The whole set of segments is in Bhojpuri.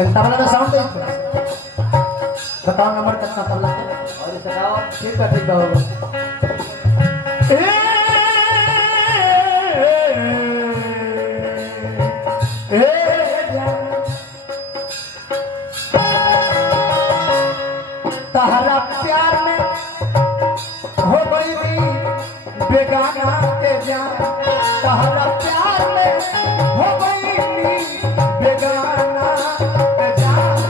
तबला का साउंड दे बताओ नंबर कितना तबला है और इसे गाओ ठीक है तहरा प्यार में हो गई बेगाना के जान तहरा प्यार में हो गई बेगाना के जान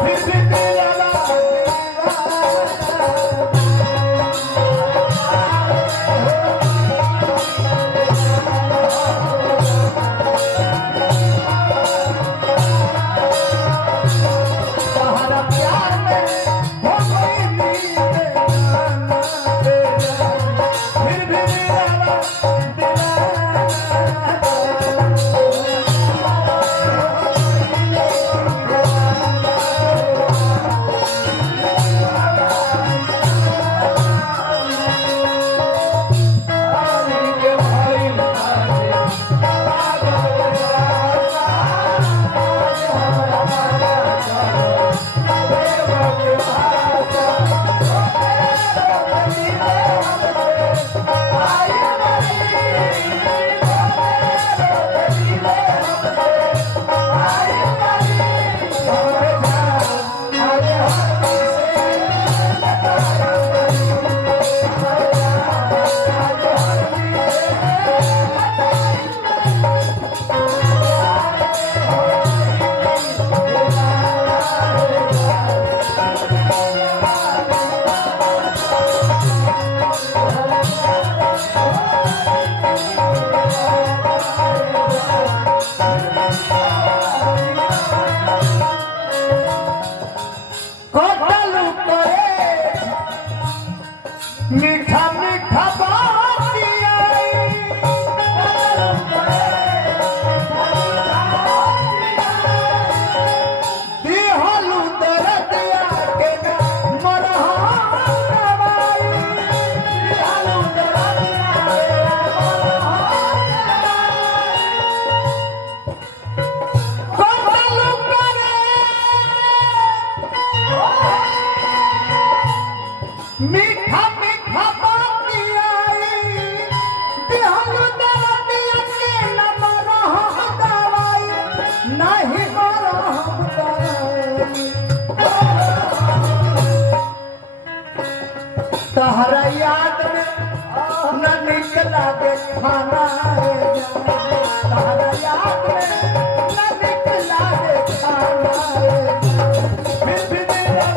फिर भी तेरा तहरा प्यार में हो गई बेगाना के जान फिर भी तेरा मीठा मीठा बातिया दिहलू दरदिया के मरहा दवाई दिहलू दरदिया कोलू करे मीठा मीठा बातिया दिहलू दरदिया के मरहा दवाई नहीं मरहा दवाई तहरा याद में न निकला दे खाना तहरा याद में न निकला दे खाना फिर भी तेरा